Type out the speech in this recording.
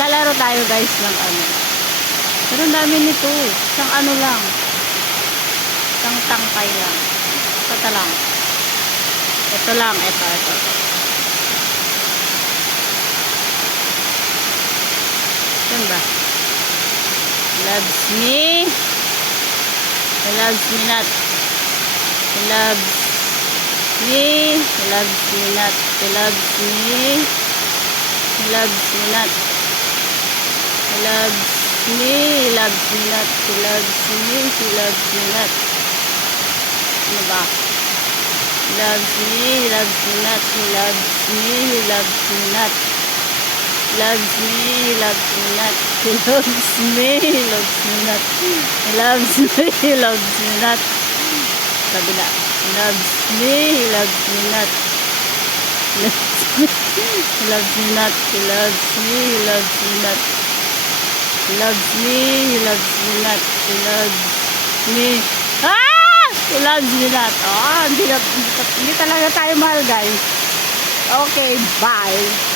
Lalaro tayo guys ng ano. Pero ang dami nito. Isang ano lang. Isang tangkay lang. Ito lang. Ito lang. Ito. Yan ba? Loves me. He loves me not. He loves me. He loves me not. He loves me. He loves me not. He loves me. He loves me not. He loves me. He loves me not. Ano ba? He loves me. He loves me not. He loves me. He loves me not. Loves me, he loves me not. He loves me, he loves me not. He loves me, he loves me not. Sabi na, he loves me, he loves me not. He loves me not. He loves me, he loves me not. He loves me, he loves me not. He loves me. Ah! He loves me not. Oh, hindi talaga tayo mahal, guys. Okay, bye.